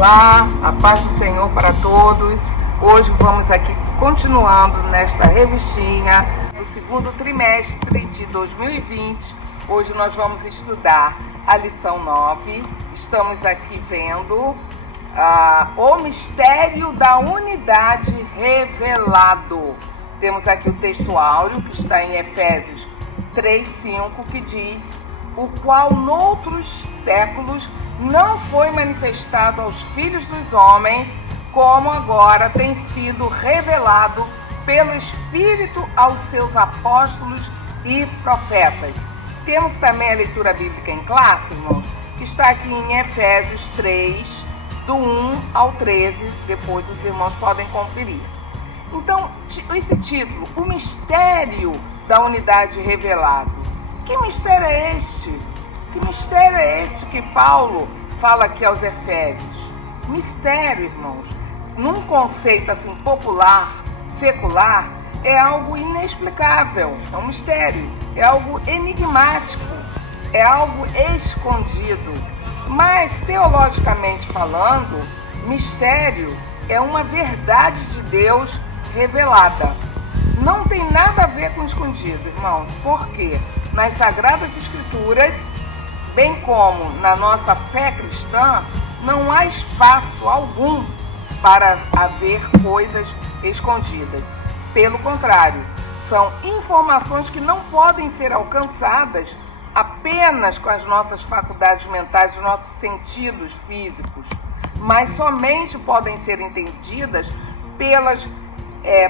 Olá, a paz do Senhor para todos. Hoje vamos aqui continuando nesta revistinha do segundo trimestre de 2020. Hoje nós vamos estudar a lição 9. Estamos aqui vendo o mistério da unidade revelado. Temos aqui o texto áureo que está em Efésios 3:5, que diz: o qual noutros séculos não foi manifestado aos filhos dos homens, como agora tem sido revelado pelo Espírito aos seus apóstolos e profetas. Temos também a leitura bíblica em classe, irmãos, que está aqui em Efésios 3, do 1 ao 13, depois os irmãos podem conferir. Então, esse título, o mistério da unidade revelado. Que mistério é este? Que mistério é este que Paulo fala aqui aos Efésios? Mistério, irmãos, num conceito assim popular, secular, é algo inexplicável, é um mistério, é algo enigmático, é algo escondido. Mas, teologicamente falando, mistério é uma verdade de Deus revelada. Não tem nada a ver com escondido, irmãos, porque nas Sagradas Escrituras, bem como na nossa fé cristã, não há espaço algum para haver coisas escondidas. Pelo contrário, são informações que não podem ser alcançadas apenas com as nossas faculdades mentais, os nossos sentidos físicos, mas somente podem ser entendidas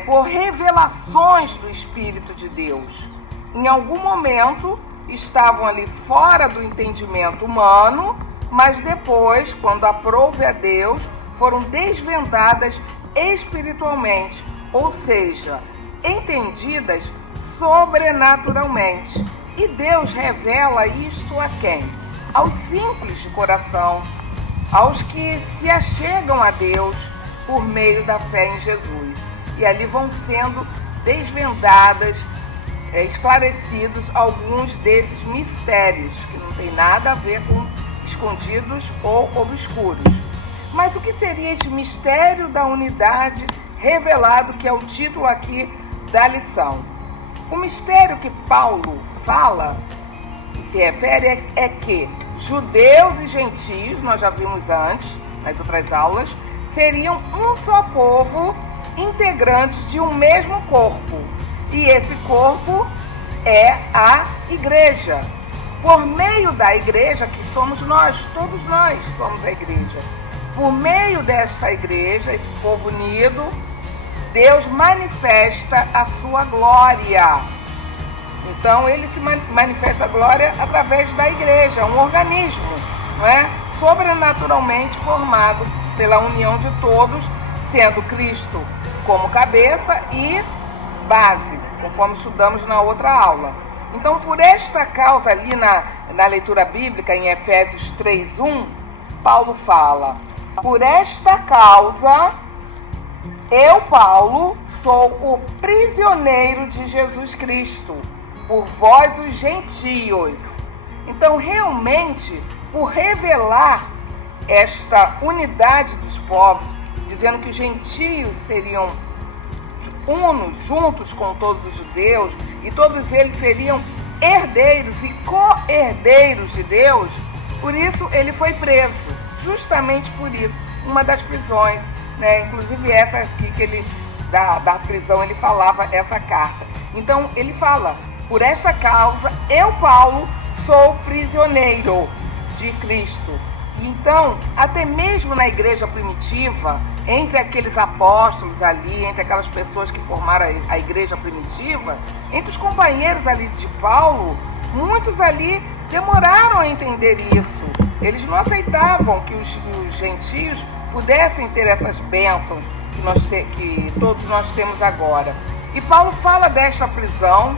por revelações do Espírito de Deus. Em algum momento estavam ali fora do entendimento humano, mas depois, quando aprouve a Deus, foram desvendadas espiritualmente, ou seja, entendidas sobrenaturalmente. E Deus revela isto a quem? Aos simples de coração, aos que se achegam a Deus por meio da fé em Jesus. E ali vão sendo desvendadas, esclarecidos alguns desses mistérios, que não tem nada a ver com escondidos ou obscuros. Mas o que seria esse mistério da unidade revelado, que é o título aqui da lição? O mistério que Paulo fala, que se refere, é que judeus e gentios, nós já vimos antes, nas outras aulas, seriam um só povo, integrantes de um mesmo corpo. E esse corpo é a igreja. Por meio da igreja, que somos nós, todos nós somos a igreja. Por meio dessa igreja, esse povo unido, Deus manifesta a sua glória. Então, ele se manifesta a glória através da igreja, um organismo, não é? Sobrenaturalmente formado pela união de todos, sendo Cristo como cabeça e base, conforme estudamos na outra aula. Então, por esta causa, ali na leitura bíblica, em Efésios 3:1, Paulo fala: por esta causa, eu, Paulo, sou o prisioneiro de Jesus Cristo, por vós os gentios. Então, realmente, por revelar esta unidade dos povos, dizendo que os gentios seriam unos, juntos com todos os judeus, e todos eles seriam herdeiros e co-herdeiros de Deus, por isso ele foi preso, justamente por isso, uma das prisões, né? Inclusive essa aqui que ele, da prisão, ele falava essa carta. Então ele fala: por essa causa, eu, Paulo, sou prisioneiro de Cristo. Então, até mesmo na igreja primitiva, entre aqueles apóstolos ali, entre aquelas pessoas que formaram a igreja primitiva, entre os companheiros ali de Paulo, muitos ali demoraram a entender isso. Eles não aceitavam que os gentios pudessem ter essas bênçãos que todos nós temos agora. E Paulo fala desta prisão,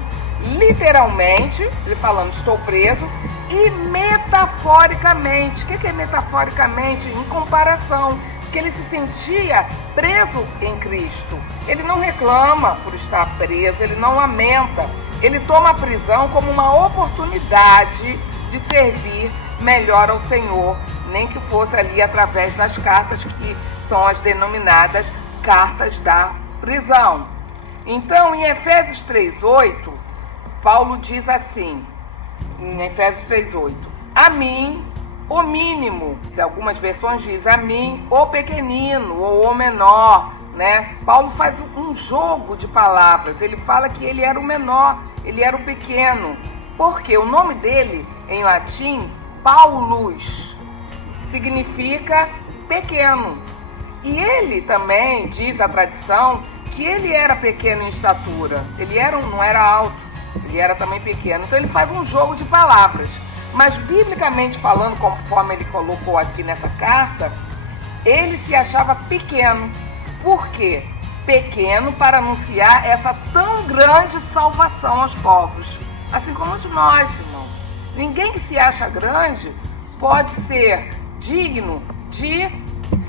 literalmente, ele falando estou preso, e metaforicamente. O que é metaforicamente? Em comparação, que ele se sentia preso em Cristo. Ele não reclama por estar preso, ele não lamenta, ele toma a prisão como uma oportunidade de servir melhor ao Senhor nem que fosse ali através das cartas, que são as denominadas cartas da prisão. Então, em Efésios 3:8, Paulo diz assim, em Efésios 3:8, a mim, o mínimo, algumas versões diz a mim, o pequenino, ou o menor, né? Paulo faz um jogo de palavras, ele fala que ele era o menor, ele era o pequeno, porque o nome dele, em latim, Paulus, significa pequeno. E ele também, diz a tradição, que ele era pequeno em estatura, ele não era alto, ele era também pequeno. Então ele faz um jogo de palavras. Mas, biblicamente falando, conforme ele colocou aqui nessa carta, ele se achava pequeno. Por quê? Pequeno para anunciar essa tão grande salvação aos povos. Assim como nós, irmão. Ninguém que se acha grande pode ser digno de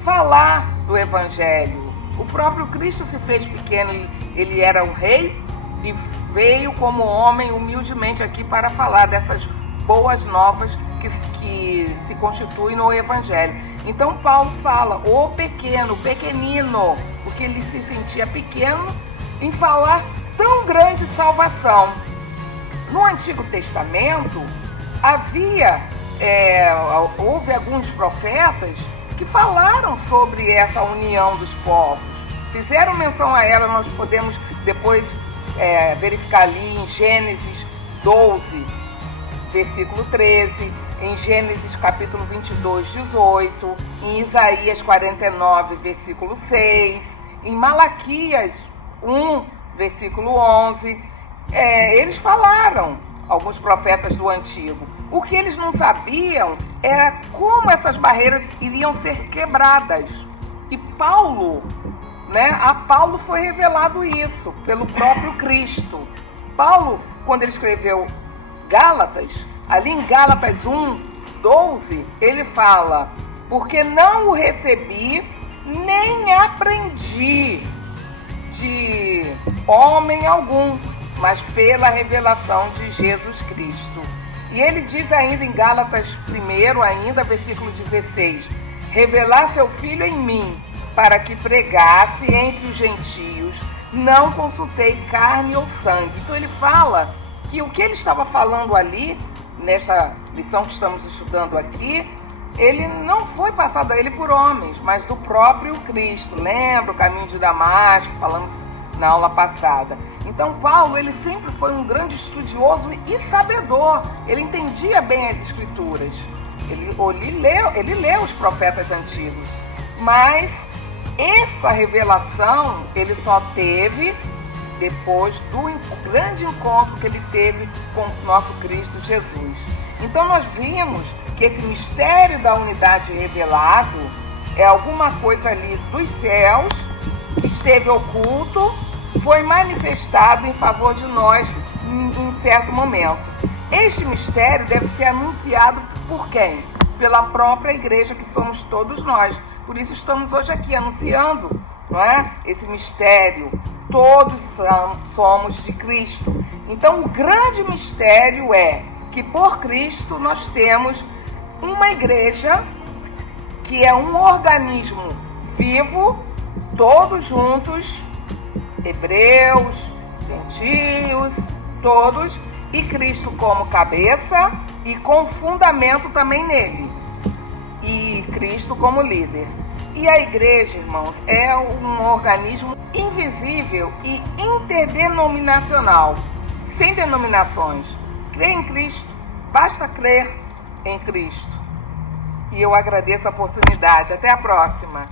falar do Evangelho. O próprio Cristo se fez pequeno, ele era um rei e veio como homem humildemente aqui para falar dessas boas novas que se constituem no Evangelho. Então Paulo fala, o pequeno, o pequenino, porque ele se sentia pequeno em falar tão grande salvação. No Antigo Testamento, houve alguns profetas que falaram sobre essa união dos povos. Fizeram menção a ela, nós podemos depois verificar ali em Gênesis 12, versículo 13, em Gênesis capítulo 22, 18, em Isaías 49, versículo 6, em Malaquias 1, versículo 11, eles falaram, alguns profetas do Antigo. O que eles não sabiam era como essas barreiras iriam ser quebradas. E a Paulo foi revelado isso pelo próprio Cristo. Paulo, quando ele escreveu Gálatas, ali em Gálatas 1, 12, ele fala, porque não o recebi, nem aprendi de homem algum, mas pela revelação de Jesus Cristo. E ele diz ainda em Gálatas 1, ainda, versículo 16, revelar seu Filho em mim, para que pregasse entre os gentios, não consultei carne ou sangue. Então ele fala que o que ele estava falando ali, nessa lição que estamos estudando aqui, ele não foi passado a ele por homens, mas do próprio Cristo. Lembra o caminho de Damasco, falamos na aula passada. Então Paulo, ele sempre foi um grande estudioso e sabedor, ele entendia bem as Escrituras, ele leu os profetas antigos, mas essa revelação ele só teve depois do grande encontro que ele teve com o nosso Cristo Jesus. Então nós vimos que esse mistério da unidade revelado é alguma coisa ali dos céus que esteve oculto, foi manifestado em favor de nós em certo momento. Este mistério deve ser anunciado por quem? Pela própria igreja, que somos todos nós. Por isso estamos hoje aqui anunciando, não é? Esse mistério. Todos somos de Cristo. Então o grande mistério é que por Cristo nós temos uma igreja que é um organismo vivo, todos juntos, hebreus, gentios, todos, e Cristo como cabeça e com fundamento também nele, e Cristo como líder. E a igreja, irmãos, é um organismo invisível e interdenominacional, sem denominações. Crê em Cristo, basta crer em Cristo. E eu agradeço a oportunidade. Até a próxima.